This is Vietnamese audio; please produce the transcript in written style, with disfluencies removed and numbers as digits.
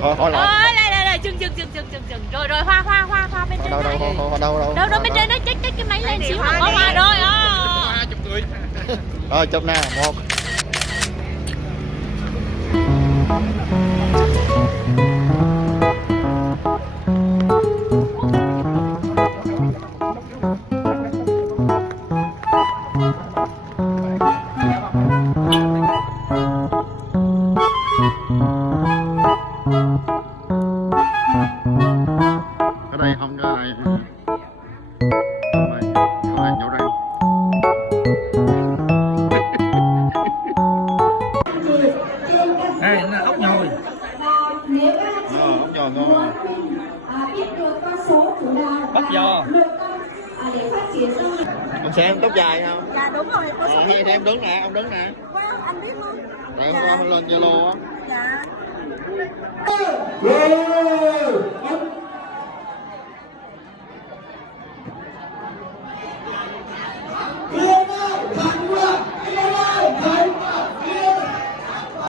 Thôi thôi lộn. Đây dừng rồi hoa bên trên Đâu đâu bên trên đó chết cái máy lên xíu mà có hoa rồi. Chụp người. Rồi chụp nè, một. Ở đây không có này. Chỗ đây. Đây là ốc nhồi. Ốc giò ngon. Ốc giò. Ông xem tóc dài không? Dạ đúng rồi. Hay em đứng nè, ông đứng nè. Anh biết không? Tại hôm qua lên Zalo á. Dạ.